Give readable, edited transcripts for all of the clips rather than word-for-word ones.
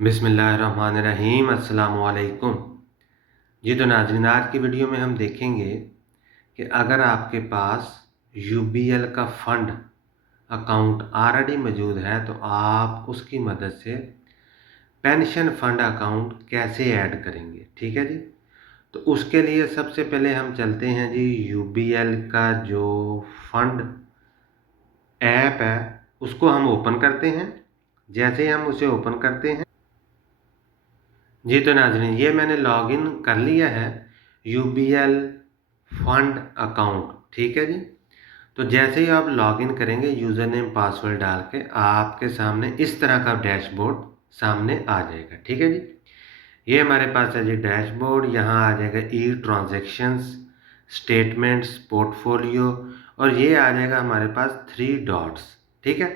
बिस्मिल्लाहिर्रहमानिर्रहीम अस्सलामुअलैकुम। जी तो नाज़रीन, आज की वीडियो में हम देखेंगे कि अगर आपके पास यूबीएल का फ़ंड अकाउंट ऑलरेडी मौजूद है तो आप उसकी मदद से पेंशन फ़ंड अकाउंट कैसे ऐड करेंगे। ठीक है जी। तो उसके लिए सबसे पहले हम चलते हैं जी, यूबीएल का जो फ़ंड ऐप है उसको हम ओपन करते हैं। जैसे ही हम उसे ओपन करते हैं जी तो नाज़रीन, ये मैंने लॉगिन कर लिया है यूबीएल फंड अकाउंट। ठीक है जी। तो जैसे ही आप लॉगिन करेंगे यूज़र नेम पासवर्ड डाल के, आपके सामने इस तरह का डैशबोर्ड सामने आ जाएगा। ठीक है जी। ये हमारे पास है जी डैशबोर्ड। यहाँ आ जाएगा ई ट्रांजेक्शन्स, स्टेटमेंट्स, पोर्टफोलियो, और ये आ जाएगा हमारे पास 3 डॉट्स। ठीक है।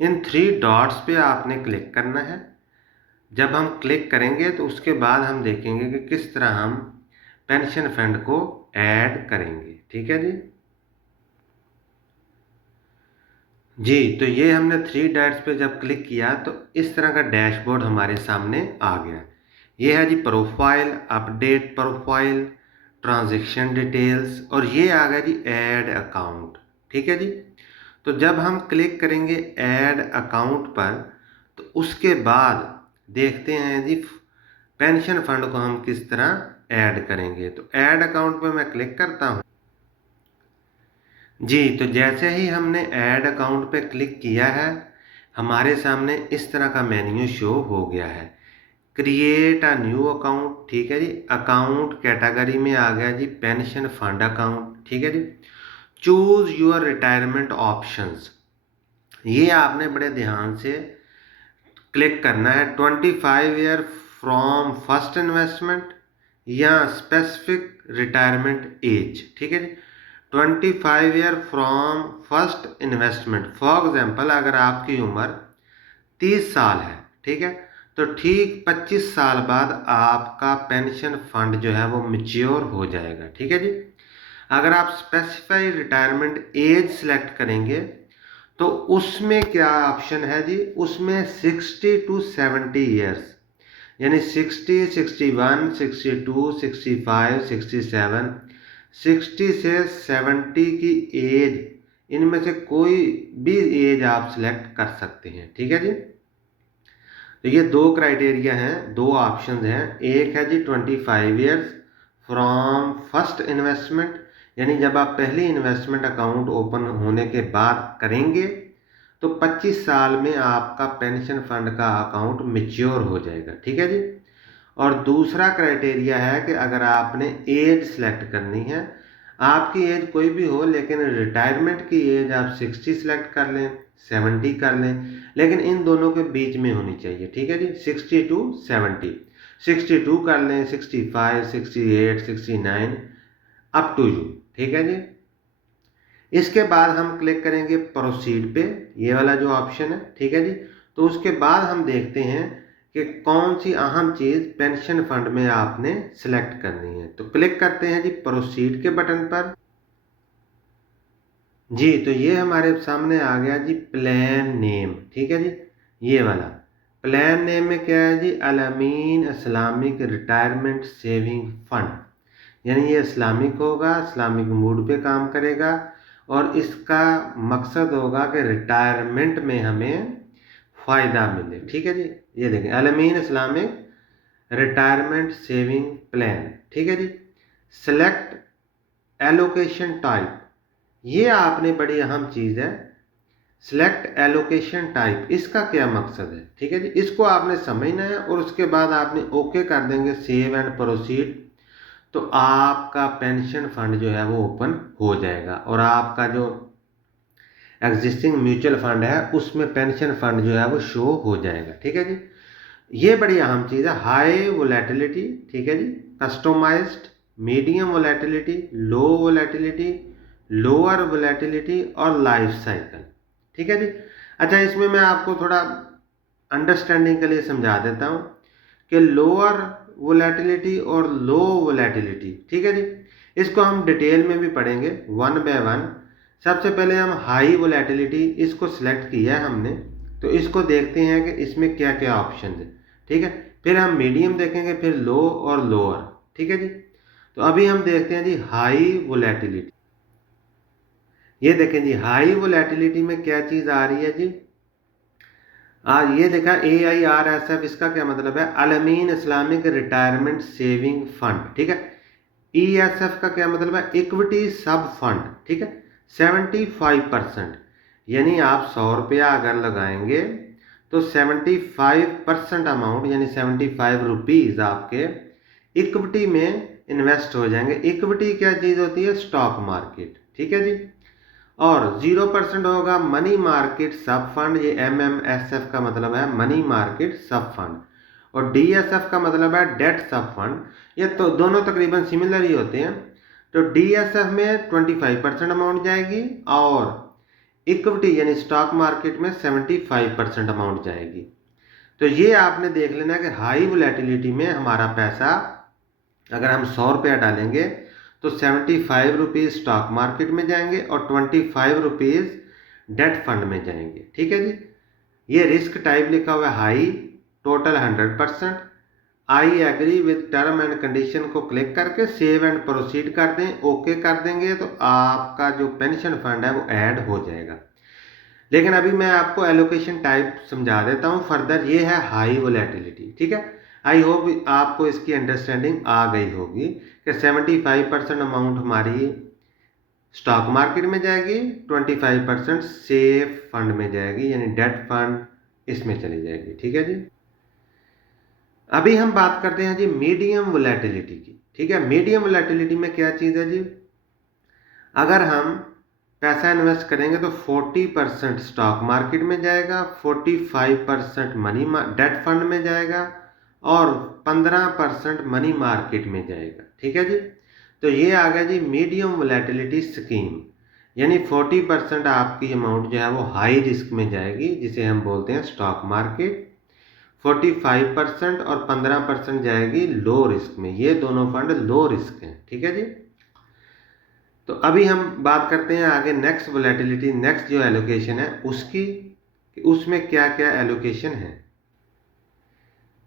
इन 3 डॉट्स पे आपने क्लिक करना है। जब हम क्लिक करेंगे तो उसके बाद हम देखेंगे कि किस तरह हम पेंशन फंड को ऐड करेंगे। ठीक है जी। जी तो ये हमने 3 डॉट्स पे जब क्लिक किया तो इस तरह का डैशबोर्ड हमारे सामने आ गया। ये है जी profile, update profile, transaction details, और ये आ गया जी ऐड अकाउंट। ठीक है जी। तो जब हम क्लिक करेंगे ऐड अकाउंट पर तो उसके बाद देखते हैं जी पेंशन फंड को हम किस तरह ऐड करेंगे। तो ऐड अकाउंट पे मैं क्लिक करता हूँ जी। तो जैसे ही हमने ऐड अकाउंट पे क्लिक किया है, हमारे सामने इस तरह का मेन्यू शो हो गया है। Create a new account. ठीक है जी। अकाउंट कैटेगरी में आ गया जी पेंशन फंड अकाउंट। ठीक है जी। चूज योर रिटायरमेंट ऑप्शंस, ये आपने बड़े ध्यान से क्लिक करना है। 25 ईयर फ्रॉम फर्स्ट इन्वेस्टमेंट या स्पेसिफिक रिटायरमेंट एज। ठीक है जी। 25 year from first investment, for example अगर आपकी उम्र 30 साल है, ठीक है, तो ठीक 25 साल बाद आपका पेंशन फंड जो है वो मैच्योर हो जाएगा। ठीक है जी। अगर आप स्पेसिफाइड रिटायरमेंट एज सेलेक्ट करेंगे तो उसमें क्या ऑप्शन है जी, उसमें 60 टू 70 ईयर्स, यानी 60, 61, 62, 65, 67, 60 से 70 की एज, इनमें से कोई भी एज आप सिलेक्ट कर सकते हैं। ठीक है जी। तो ये 2 क्राइटेरिया हैं, 2 ऑप्शंस हैं। एक है जी 25 ईयर्स फ्रॉम फर्स्ट इन्वेस्टमेंट, यानी जब आप पहली इन्वेस्टमेंट अकाउंट ओपन होने के बाद करेंगे तो 25 साल में आपका पेंशन फंड का अकाउंट मैच्योर हो जाएगा। ठीक है जी। और दूसरा क्राइटेरिया है कि अगर आपने एज सेलेक्ट करनी है, आपकी एज कोई भी हो, लेकिन रिटायरमेंट की एज आप 60 सेलेक्ट कर लें, 70 कर लें, लेकिन इन दोनों के बीच में होनी चाहिए। ठीक है जी। 60 टू 70, 62 कर लें, 65, 68, 69, अप टू यू। ठीक है जी। इसके बाद हम क्लिक करेंगे प्रोसीड पे, ये वाला जो ऑप्शन है। ठीक है जी। तो उसके बाद हम देखते हैं कि कौन सी अहम चीज़ पेंशन फंड में आपने सेलेक्ट करनी है। तो क्लिक करते हैं जी प्रोसीड के बटन पर। जी तो ये हमारे सामने आ गया जी प्लान नेम। ठीक है जी। ये वाला प्लान नेम में क्या है जी, अल अमीन इस्लामिक रिटायरमेंट सेविंग फंड, यानी ये इस्लामिक होगा, इस्लामिक मूड पे काम करेगा, और इसका मकसद होगा कि रिटायरमेंट में हमें फ़ायदा मिले। ठीक है जी। ये देखें, अल अमीन इस्लामिक रिटायरमेंट सेविंग प्लान। ठीक है जी। सेलेक्ट एलोकेशन टाइप, ये आपने बड़ी अहम चीज़ है। सिलेक्ट एलोकेशन टाइप, इसका क्या मकसद है। ठीक है जी। इसको आपने समझना है और उसके बाद आपने ओके कर देंगे, सेव एंड प्रोसीड, तो आपका पेंशन फंड जो है वो ओपन हो जाएगा और आपका जो एग्जिस्टिंग म्यूचुअल फंड है उसमें पेंशन फंड जो है वो शो हो जाएगा। ठीक है जी। ये बड़ी अहम चीज़ है। हाई वोलेटिलिटी, ठीक है जी, कस्टमाइज्ड, मीडियम वोलेटिलिटी, लो वोलेटिलिटी, लोअर वोलेटिलिटी और लाइफ साइकिल। ठीक है जी। अच्छा, इसमें मैं आपको थोड़ा अंडरस्टैंडिंग के लिए समझा देता हूँ कि लोअर वोलेटिलिटी और लो वोलेटिलिटी, ठीक है जी, इसको हम डिटेल में भी पढ़ेंगे वन बाय वन। सबसे पहले हम हाई वोलेटिलिटी, इसको सिलेक्ट किया है हमने, तो इसको देखते हैं कि इसमें क्या क्या ऑप्शन है। ठीक है। फिर हम मीडियम देखेंगे, फिर लो और लोअर, ठीक है जी। तो अभी हम देखते हैं जी हाई वोलेटिलिटी। ये देखें जी हाई वोलेटिलिटी में क्या चीज आ रही है जी, आज ये देखा AIRSF, इसका क्या मतलब है, Al-Ameen Islamic retirement saving fund, ठीक है। ESF का क्या मतलब है, इक्विटी सब फंड, ठीक है। 75%, यानी आप 100 रुपया अगर लगाएंगे तो 75% अमाउंट यानी 75 रुपीज आपके इक्विटी में इन्वेस्ट हो जाएंगे। इक्विटी क्या चीज होती है, स्टॉक मार्केट, ठीक है जी। और 0% होगा मनी मार्केट सब फंड, ये MMSF का मतलब है मनी मार्केट सब फंड, और DSF का मतलब है डेट सब फंड। ये तो दोनों तकरीबन सिमिलर ही होते हैं। तो DSF में 25% अमाउंट जाएगी और इक्विटी यानी स्टॉक मार्केट में 75% अमाउंट जाएगी। तो ये आपने देख लेना कि हाई वोलेटिलिटी में हमारा पैसा अगर हम 100 रुपया डालेंगे तो 75 रुपीज स्टॉक मार्केट में जाएंगे और 25 रुपीज डेट फंड में जाएंगे, ठीक है जी। ये रिस्क टाइप लिखा हुआ है high, total 100%। I agree with term and condition को क्लिक करके सेव एंड प्रोसीड कर दें, ओके कर देंगे तो आपका जो पेंशन फंड है वो ऐड हो जाएगा। लेकिन अभी मैं आपको एलोकेशन टाइप समझा देता हूँ फर्दर। ये है हाई वोलेटिलिटी, ठीक है। आई होप आपको इसकी अंडरस्टैंडिंग आ गई होगी कि 75% अमाउंट हमारी स्टॉक मार्केट में जाएगी, 25% सेफ फंड में जाएगी यानी डेट फंड इसमें चली जाएगी, ठीक है जी। अभी हम बात करते हैं जी मीडियम वोलेटिलिटी की, ठीक है। मीडियम वोलेटिलिटी में क्या चीज़ है जी, अगर हम पैसा इन्वेस्ट करेंगे तो 40% स्टॉक मार्केट में जाएगा, 45% मनी डेट फंड में जाएगा और 15% मनी मार्केट में जाएगा, ठीक है जी। तो ये आ गया जी मीडियम वोलेटिलिटी स्कीम, यानी 40% आपकी अमाउंट जो है वो हाई रिस्क में जाएगी जिसे हम बोलते हैं स्टॉक मार्केट, 45% और 15% जाएगी लो रिस्क में। ये दोनों फंड लो रिस्क हैं, ठीक है जी। तो अभी हम बात करते हैं आगे नेक्स्ट वोलेटिलिटी, नेक्स्ट जो एलोकेशन है उसकी, उसमें क्या क्या एलोकेशन है।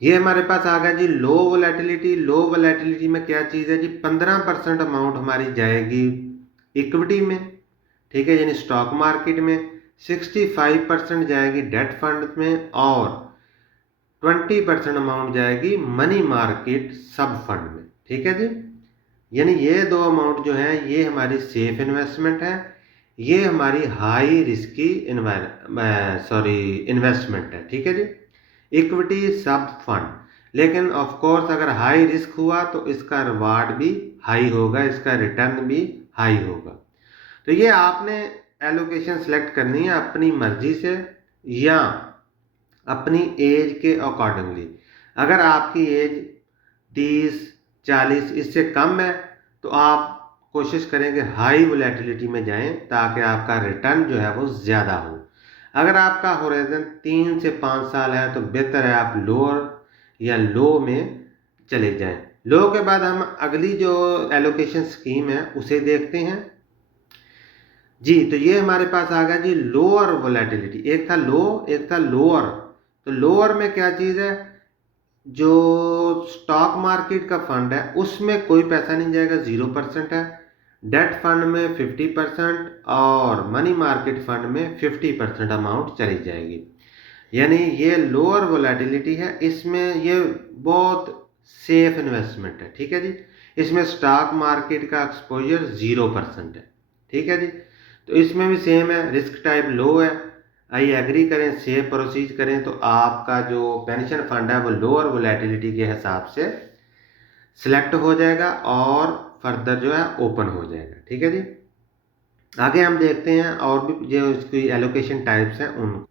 ये हमारे पास आ गया जी लो वोलेटिलिटी। लो वोलेटिलिटी में क्या चीज़ है जी, 15% अमाउंट हमारी जाएगी इक्विटी में, ठीक है, यानी स्टॉक मार्केट में, 65% जाएगी डेट फंड में और 20% अमाउंट जाएगी मनी मार्केट सब फंड में, ठीक है जी। यानी ये दो अमाउंट जो है ये हमारी सेफ इन्वेस्टमेंट है, ये हमारी हाई रिस्की इन्वेस्टमेंट है, ठीक है जी। इक्विटी सब फंड, लेकिन ऑफ कोर्स अगर हाई रिस्क हुआ तो इसका रिवार्ड भी हाई होगा, इसका रिटर्न भी हाई होगा। तो ये आपने एलोकेशन सेलेक्ट करनी है अपनी मर्जी से या अपनी एज के अकॉर्डिंगली। अगर आपकी एज 30-40 इससे कम है तो आप कोशिश करेंगे हाई वोलेटिलिटी में जाएं ताकि आपका रिटर्न जो है वो ज़्यादा हो। अगर आपका होराइजन 3 से 5 साल है तो बेहतर है आप लोअर या लो में चले जाएं। लो के बाद हम अगली जो एलोकेशन स्कीम है उसे देखते हैं जी। तो ये हमारे पास आ गया जी लोअर वोलेटिलिटी, एक था लो एक था लोअर। तो लोअर में क्या चीज़ है, जो स्टॉक मार्केट का फंड है उसमें कोई पैसा नहीं जाएगा, 0% है। डेट फंड में 50% और मनी मार्केट फंड में 50% अमाउंट चली जाएगी। यानी ये लोअर वोलेटिलिटी है, इसमें ये बहुत सेफ इन्वेस्टमेंट है, ठीक है जी। इसमें स्टॉक मार्केट का एक्सपोजर 0% है, ठीक है जी। तो इसमें भी सेम है, रिस्क टाइप लो है। आई एग्री करें, सेव प्रोसीड करें तो आपका जो पेंशन फंड है वो लोअर वोलेटिलिटी के हिसाब से सिलेक्ट हो जाएगा और फर्दर जो है ओपन हो जाएगा, ठीक है जी। आगे हम देखते हैं और भी जो इसकी एलोकेशन टाइप्स हैं उन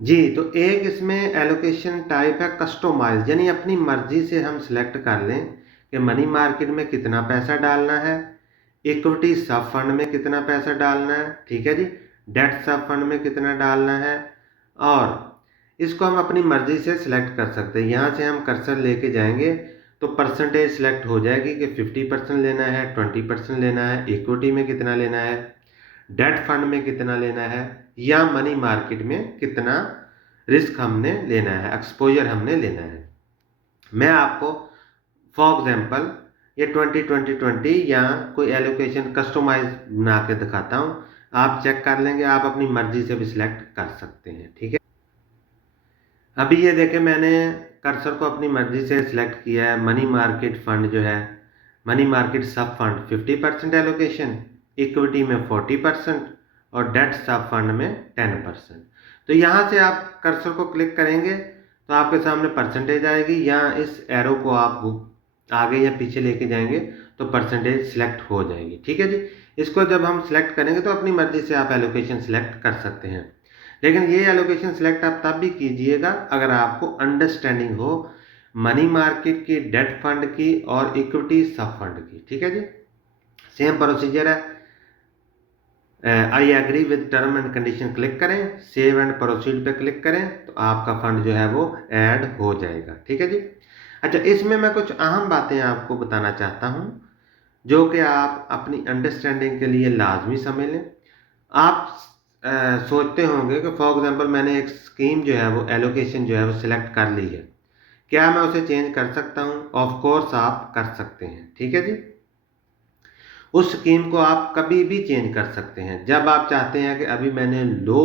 जी। तो एक इसमें एलोकेशन टाइप है कस्टमाइज, यानी अपनी मर्जी से हम सिलेक्ट कर लें कि मनी मार्केट में कितना पैसा डालना है, इक्विटी सब फंड में कितना पैसा डालना है, ठीक है जी, डेट सब फंड में कितना डालना है। और इसको हम अपनी मर्जी से सिलेक्ट कर सकते हैं। यहाँ से हम कर्सर लेके जाएंगे तो परसेंटेज सिलेक्ट हो जाएगी कि 50% लेना है, 20% लेना है, इक्विटी में कितना लेना है, डेट फंड में कितना लेना है या मनी मार्केट में कितना रिस्क हमने लेना है, एक्सपोजर हमने लेना है। मैं आपको फॉर एग्जांपल ये 20-20-20 या कोई एलोकेशन कस्टमाइज बना के दिखाता हूँ, आप चेक कर लेंगे, आप अपनी मर्जी से भी सिलेक्ट कर सकते हैं। ठीक है, अभी ये देखें मैंने कर्सर को अपनी मर्जी से सिलेक्ट किया है। मनी मार्केट फंड जो है, मनी मार्केट सब फंड 50% एलोकेशन, इक्विटी में 40% और डेट सब फंड में 10%। तो यहाँ से आप कर्सर को क्लिक करेंगे तो आपके सामने परसेंटेज आएगी, या इस एरो को आप आगे या पीछे लेके जाएंगे तो परसेंटेज सिलेक्ट हो जाएगी। ठीक है जी, इसको जब हम सिलेक्ट करेंगे तो अपनी मर्जी से आप एलोकेशन सिलेक्ट कर सकते हैं, लेकिन ये एलोकेशन सिलेक्ट आप तब भी कीजिएगा अगर आपको अंडरस्टैंडिंग हो मनी मार्केट की, डेट फंड की और इक्विटी सब फंड की। ठीक है जी, सेम प्रोसीजर है। I agree with term and condition click करें, सेव एंड प्रोसीड पे क्लिक करें तो आपका फंड जो है वो ऐड हो जाएगा। ठीक है जी, अच्छा इसमें मैं कुछ अहम बातें आपको बताना चाहता हूँ जो कि आप अपनी अंडरस्टैंडिंग के लिए लाजमी समझ लें। आप सोचते होंगे कि फॉर एग्जांपल मैंने एक स्कीम जो है वो एलोकेशन जो है वो सिलेक्ट कर ली है, क्या मैं उसे चेंज कर सकता हूँ? ऑफ कोर्स आप कर सकते हैं। ठीक है जी, उस स्कीम को आप कभी भी चेंज कर सकते हैं। जब आप चाहते हैं कि अभी मैंने लो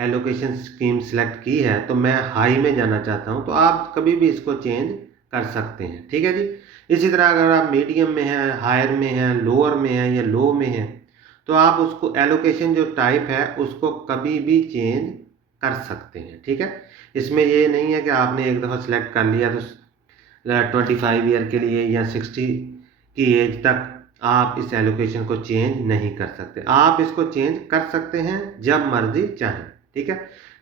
एलोकेशन स्कीम सिलेक्ट की है तो मैं हाई में जाना चाहता हूं, तो आप कभी भी इसको चेंज कर सकते हैं। ठीक है जी, इसी तरह अगर आप मीडियम में हैं, हायर में हैं, लोअर में हैं या लो में हैं तो आप उसको एलोकेशन जो टाइप है उसको कभी भी चेंज कर सकते हैं। ठीक है, इसमें ये नहीं है कि आपने एक दफ़ा सिलेक्ट कर लिया तो 25 ईयर के लिए या 60 की एज तक आप इस एलोकेशन को चेंज नहीं कर सकते। आप इसको चेंज कर सकते हैं जब मर्जी चाहें। ठीक है,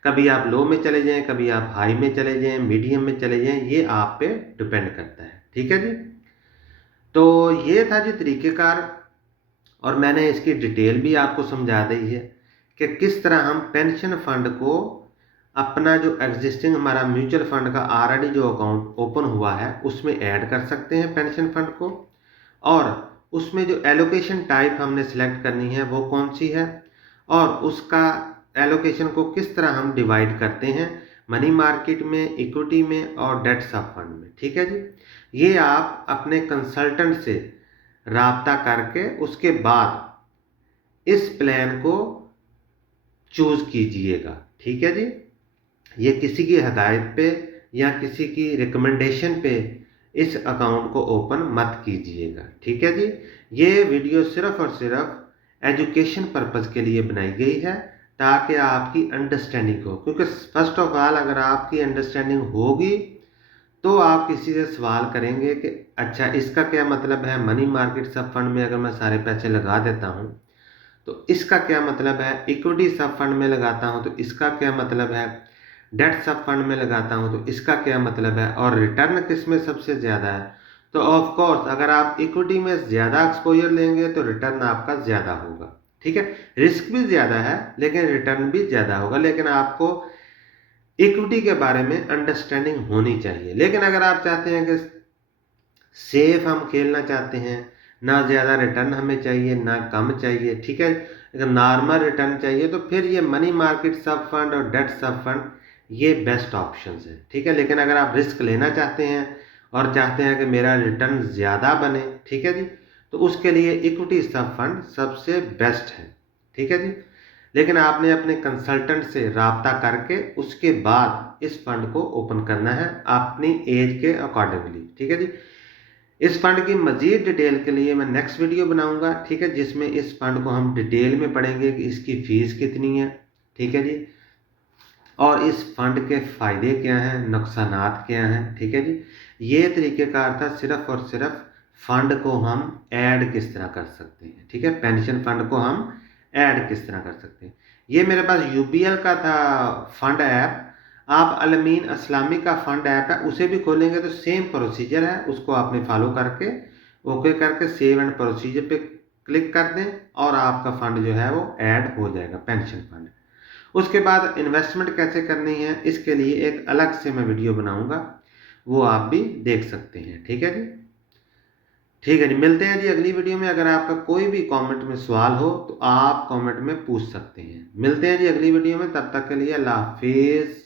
कभी आप लो में चले जाएं, कभी आप हाई में चले जाएं, मीडियम में चले जाएं, ये आप पे डिपेंड करता है। ठीक है जी, तो ये था जी तरीक़ेकार, और मैंने इसकी डिटेल भी आपको समझा दी है कि किस तरह हम पेंशन फंड को अपना जो एग्जिस्टिंग हमारा म्यूचुअल फंड का ऑलरेडी जो अकाउंट ओपन हुआ है उसमें ऐड कर सकते हैं पेंशन फंड को, और उसमें जो एलोकेशन टाइप हमने सेलेक्ट करनी है वो कौन सी है, और उसका एलोकेशन को किस तरह हम डिवाइड करते हैं मनी मार्केट में, इक्विटी में और डेट सब फंड में। ठीक है जी, ये आप अपने कंसल्टेंट से राब्ता करके उसके बाद इस प्लान को चूज कीजिएगा। ठीक है जी, ये किसी की हदायत पे या किसी की रिकमेंडेशन पे इस अकाउंट को ओपन मत कीजिएगा। ठीक है जी, ये वीडियो सिर्फ और सिर्फ एजुकेशन पर्पज़ के लिए बनाई गई है ताकि आपकी अंडरस्टैंडिंग हो, क्योंकि फर्स्ट ऑफ ऑल अगर आपकी अंडरस्टैंडिंग होगी तो आप किसी से सवाल करेंगे कि अच्छा इसका क्या मतलब है, मनी मार्केट सब फंड में अगर मैं सारे पैसे लगा देता हूँ तो इसका क्या मतलब है, इक्विटी सब फंड में लगाता हूँ तो इसका क्या मतलब है, डेट सब फंड में लगाता हूँ तो इसका क्या मतलब है, और रिटर्न किस में सबसे ज़्यादा है। तो ऑफ कोर्स अगर आप इक्विटी में ज़्यादा एक्सपोजर लेंगे तो रिटर्न आपका ज़्यादा होगा। ठीक है, रिस्क भी ज़्यादा है लेकिन रिटर्न भी ज़्यादा होगा, लेकिन आपको इक्विटी के बारे में अंडरस्टैंडिंग होनी चाहिए। लेकिन अगर आप चाहते हैं कि सेफ हम खेलना चाहते हैं, ना ज़्यादा रिटर्न हमें चाहिए ना कम चाहिए, ठीक है, अगर नॉर्मल रिटर्न चाहिए तो फिर ये मनी मार्केट सब फंड और डेट सब फंड ये बेस्ट ऑप्शंस है। ठीक है, लेकिन अगर आप रिस्क लेना चाहते हैं और चाहते हैं कि मेरा रिटर्न ज़्यादा बने, ठीक है जी, तो उसके लिए इक्विटी सब फंड सबसे बेस्ट है। ठीक है जी, लेकिन आपने अपने कंसल्टेंट से राब्ता करके उसके बाद इस फंड को ओपन करना है अपनी एज के अकॉर्डिंगली। ठीक है जी, इस फंड की मज़ीद डिटेल के लिए मैं नेक्स्ट वीडियो बनाऊंगा। ठीक है, जिसमें इस फंड को हम डिटेल में पढ़ेंगे कि इसकी फ़ीस कितनी है। ठीक है जी, और इस फंड के फ़ायदे क्या हैं, नुकसानात क्या हैं। ठीक है जी, ये तरीक़ेकार था सिर्फ और सिर्फ फंड को हम ऐड किस तरह कर सकते हैं। ठीक है, पेंशन फंड को हम ऐड किस तरह कर सकते हैं। ये मेरे पास यूबीएल का था फंड ऐप, आप अलमीन इस्लामी का फंड ऐप है उसे भी खोलेंगे तो सेम प्रोसीजर है, उसको आपने फॉलो करके ओके करके सेव एंड प्रोसीजर पे क्लिक कर दें और आपका फंड जो है वो ऐड हो जाएगा, पेंशन फंड। उसके बाद इन्वेस्टमेंट कैसे करनी है इसके लिए एक अलग से मैं वीडियो बनाऊंगा, वो आप भी देख सकते हैं। ठीक है जी, ठीक है जी, मिलते हैं जी अगली वीडियो में। अगर आपका कोई भी कमेंट में सवाल हो तो आप कमेंट में पूछ सकते हैं। मिलते हैं जी अगली वीडियो में, तब तक के लिए अल्लाह हाफिज़।